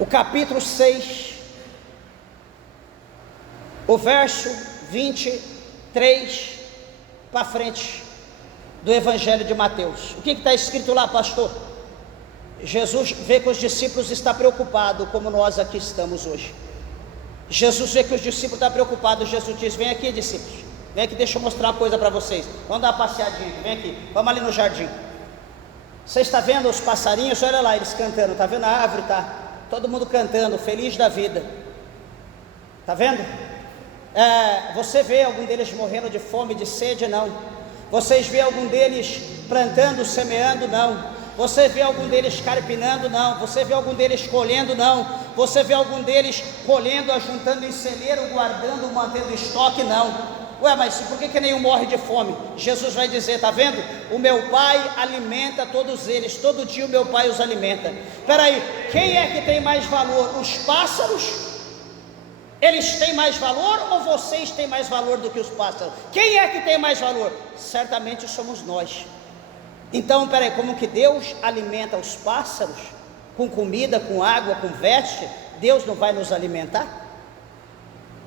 o capítulo 6, o verso 23 para frente do Evangelho de Mateus. O que está escrito lá, pastor? Jesus vê que os discípulos estão preocupados, como nós aqui estamos hoje. Jesus vê que os discípulos estão preocupados. Jesus diz: vem aqui, discípulos, vem aqui, deixa eu mostrar uma coisa para vocês. Vamos dar uma passeadinha aqui, vem aqui, vamos ali no jardim. Você está vendo os passarinhos? Olha lá eles cantando, está vendo a árvore? Tá todo mundo cantando, feliz da vida. Está vendo? Você vê algum deles morrendo de fome, de sede? Não. Vocês vê algum deles plantando, semeando? Não. Você vê algum deles carpinando? Não. Você vê algum deles colhendo? Não. Você vê algum deles colhendo, ajuntando em celeiro, guardando, mantendo estoque? Não. Ué, mas por que nenhum morre de fome? Jesus vai dizer: está vendo? O meu Pai alimenta todos eles, todo dia o meu Pai os alimenta. Espera aí, quem é que tem mais valor? Os pássaros? Eles têm mais valor ou vocês têm mais valor do que os pássaros? Quem é que tem mais valor? Certamente somos nós. Então, peraí, como que Deus alimenta os pássaros com comida, com água, com veste? Deus não vai nos alimentar?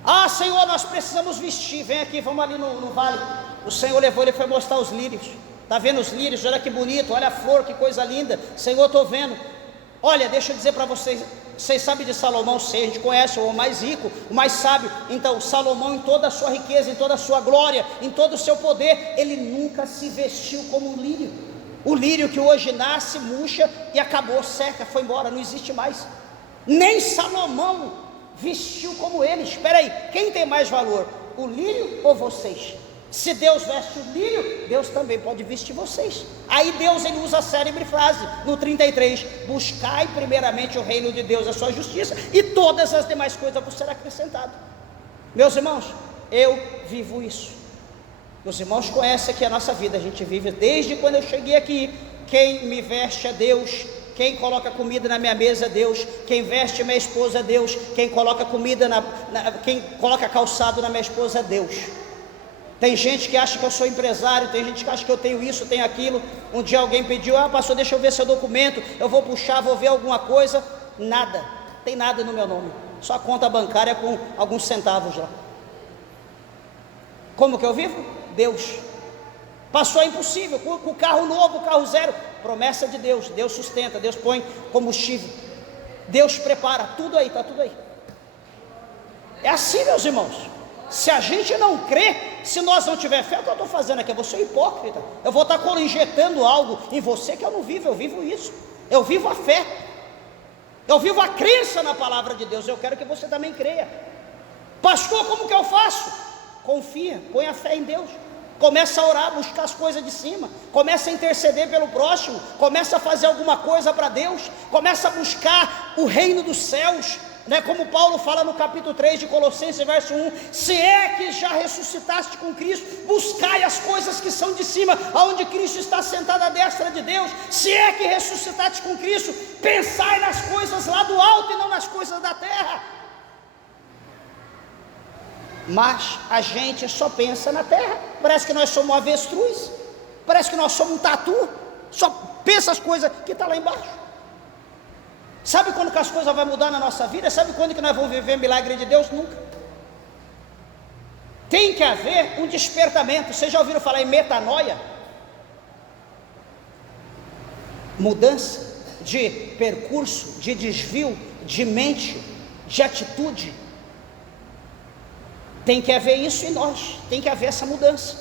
Ah, Senhor, nós precisamos vestir. Vem aqui, vamos ali no vale. O Senhor levou, Ele foi mostrar os lírios. Está vendo os lírios? Olha que bonito, olha a flor, que coisa linda. Senhor, estou vendo. Olha, deixa eu dizer para vocês, vocês sabem de Salomão? Sei, a gente conhece, o mais rico, o mais sábio. Então, Salomão, em toda a sua riqueza, em toda a sua glória, em todo o seu poder, ele nunca se vestiu como um lírio. O lírio que hoje nasce, murcha e acabou, seca, foi embora, não existe mais. Nem Salomão vestiu como ele. Espera aí, quem tem mais valor, o lírio ou vocês? Se Deus veste o lírio, Deus também pode vestir vocês. Aí Deus, ele usa a célebre frase no 33: buscai primeiramente o reino de Deus, a sua justiça, e todas as demais coisas vos serão acrescentadas. Meus irmãos, eu vivo isso. Meus irmãos conhecem aqui a nossa vida, a gente vive desde quando eu cheguei aqui. Quem me veste é Deus, quem coloca comida na minha mesa é Deus, quem veste minha esposa é Deus, quem coloca comida quem coloca calçado na minha esposa é Deus. Tem gente que acha que eu sou empresário, tem gente que acha que eu tenho isso, tenho aquilo. Um dia alguém pediu: pastor, deixa eu ver seu documento, eu vou puxar, vou ver alguma coisa. Nada, tem nada no meu nome, só a conta bancária com alguns centavos lá. Como que eu vivo? Deus. Passou, é impossível, com o carro novo, carro zero, promessa de Deus, Deus sustenta, Deus põe combustível, Deus prepara, tudo aí, está tudo aí. É assim, meus irmãos. Se a gente não crê, se nós não tiver fé, o que eu estou fazendo aqui? Eu vou ser hipócrita, eu vou estar injetando algo em você que eu não vivo. Eu vivo isso, eu vivo a fé, eu vivo a crença na palavra de Deus. Eu quero que você também creia. Pastor, como que eu faço? Confia, põe a fé em Deus, começa a orar, buscar as coisas de cima, começa a interceder pelo próximo, começa a fazer alguma coisa para Deus, começa a buscar o reino dos céus, né? Como Paulo fala no capítulo 3 de Colossenses, verso 1: se é que já ressuscitaste com Cristo, buscai as coisas que são de cima, aonde Cristo está sentado à destra de Deus. Se é que ressuscitaste com Cristo, pensai nas coisas lá do alto e não nas coisas da terra. Mas a gente só pensa na terra, parece que nós somos um avestruz, parece que nós somos um tatu, só pensa as coisas que estão lá embaixo. Sabe quando que as coisas vão mudar na nossa vida? Sabe quando que nós vamos viver milagre de Deus? Nunca. Tem que haver um despertamento. Vocês já ouviram falar em metanoia? Mudança de percurso, de desvio, de mente, de atitude. Tem que haver isso em nós, tem que haver essa mudança.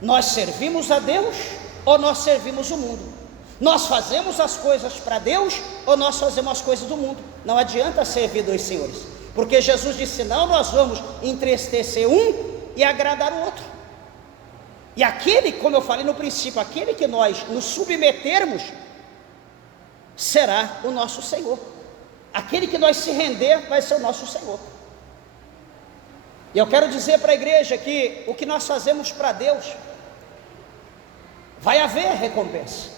Nós servimos a Deus ou nós servimos o mundo? Nós fazemos as coisas para Deus ou nós fazemos as coisas do mundo? Não adianta servir dois senhores, porque Jesus disse: não, nós vamos entristecer um e agradar o outro. E aquele, como eu falei no princípio, aquele que nós nos submetermos será o nosso Senhor. Aquele que nós se render vai ser o nosso Senhor. E eu quero dizer para a igreja que o que nós fazemos para Deus, vai haver recompensa.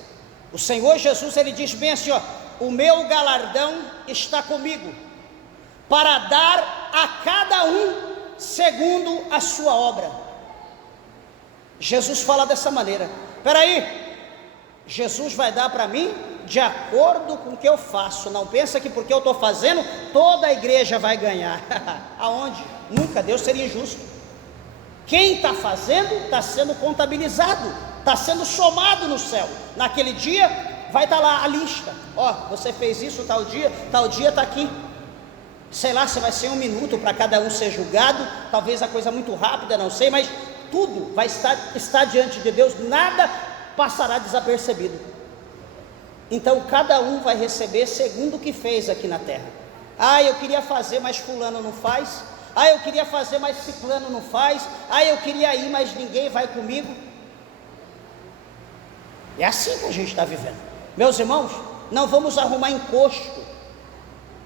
O Senhor Jesus, ele diz bem assim: o meu galardão está comigo, para dar a cada um segundo a sua obra. Jesus fala dessa maneira. Espera aí, Jesus vai dar para mim de acordo com o que eu faço. Não pensa que porque eu estou fazendo, toda a igreja vai ganhar. Aonde? Nunca. Deus seria injusto. Quem está fazendo está sendo contabilizado, está sendo somado no céu. Naquele dia vai estar lá a lista: você fez isso tal dia está aqui. Sei lá se vai ser 1 minuto para cada um ser julgado, talvez a coisa muito rápida, não sei, mas tudo vai estar diante de Deus, nada passará desapercebido. Então cada um vai receber segundo o que fez aqui na terra. Eu queria fazer, mas fulano não faz. Eu queria fazer, mas ciclano não faz. Eu queria ir, mas ninguém vai comigo. É assim que a gente está vivendo. Meus irmãos, não vamos arrumar encosto.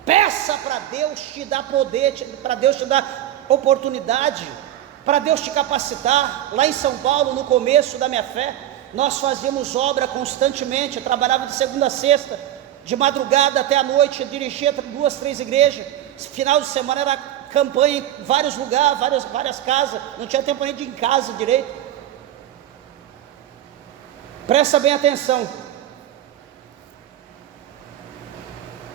Peça para Deus te dar poder, para Deus te dar oportunidade, para Deus te capacitar. Lá em São Paulo, no começo da minha fé, nós fazíamos obra constantemente. Eu trabalhava de segunda a sexta, de madrugada até a noite, eu dirigia 2, 3 igrejas. Final de semana era campanha em vários lugares, várias casas, não tinha tempo nem de ir em casa direito. Presta bem atenção,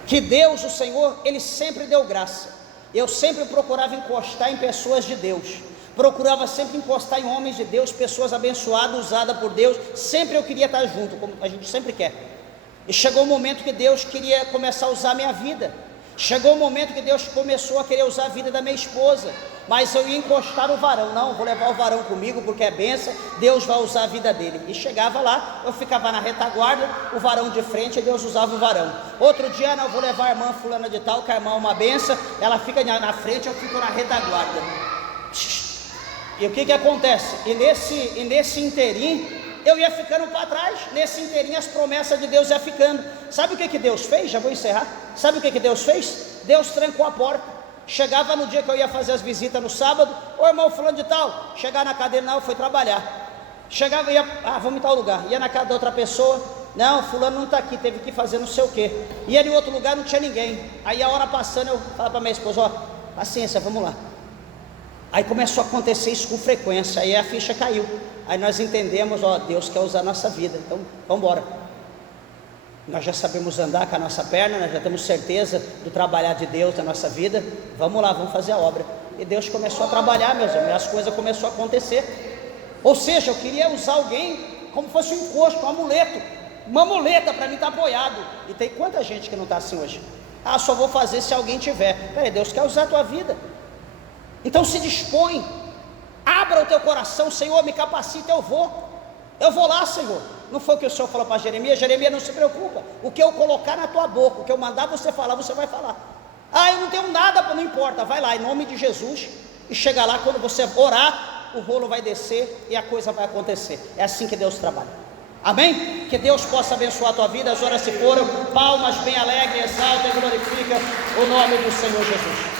que Deus, o Senhor, Ele sempre deu graça. Eu sempre procurava encostar em pessoas de Deus, procurava sempre encostar em homens de Deus, pessoas abençoadas, usadas por Deus. Sempre eu queria estar junto, como a gente sempre quer. E chegou um momento que Deus queria começar a usar a minha vida. Chegou um momento que Deus começou a querer usar a vida da minha esposa, mas eu ia encostar no varão. Não, vou levar o varão comigo porque é bênção, Deus vai usar a vida dele. E chegava lá, eu ficava na retaguarda, o varão de frente, e Deus usava o varão. Outro dia, não, vou levar a irmã fulana de tal, que a irmã é uma bênção, ela fica na frente, eu fico na retaguarda. E o que acontece? E nesse inteirinho, eu ia ficando para trás. Nesse inteirinho as promessas de Deus iam ficando. Sabe o que Deus fez? Já vou encerrar. Sabe o que Deus fez? Deus trancou a porta. Chegava no dia que eu ia fazer as visitas no sábado: ô irmão fulano de tal, chegar na cadeira, não, foi trabalhar. Chegava, ia, vamos em tal lugar, ia na casa da outra pessoa: não, fulano não está aqui, teve que fazer não sei o que. Ia em outro lugar, não tinha ninguém. Aí a hora passando, eu falava para minha esposa: paciência, vamos lá. Aí começou a acontecer isso com frequência, aí a ficha caiu. Aí nós entendemos, ó, Deus quer usar a nossa vida, então vamos embora. Nós já sabemos andar com a nossa perna, nós já temos certeza do trabalhar de Deus na nossa vida. Vamos lá, vamos fazer a obra. E Deus começou a trabalhar, meus irmãos, e as coisas começaram a acontecer. Ou seja, eu queria usar alguém como fosse um encosto, um amuleto, uma muleta para mim estar apoiado. E tem quanta gente que não está assim hoje? Ah, só vou fazer se alguém tiver. Peraí, Deus quer usar a tua vida. Então se dispõe, abra o teu coração. Senhor, me capacita, eu vou lá, Senhor. Não foi o que o Senhor falou para Jeremias? Jeremias, não se preocupa, o que eu colocar na tua boca, o que eu mandar você falar, você vai falar. Ah, eu não tenho nada, não importa, vai lá, em nome de Jesus, e chega lá, quando você orar, o rolo vai descer e a coisa vai acontecer. É assim que Deus trabalha. Amém? Que Deus possa abençoar a tua vida. As horas se foram, palmas bem alegres, exalta e glorifica o nome do Senhor Jesus.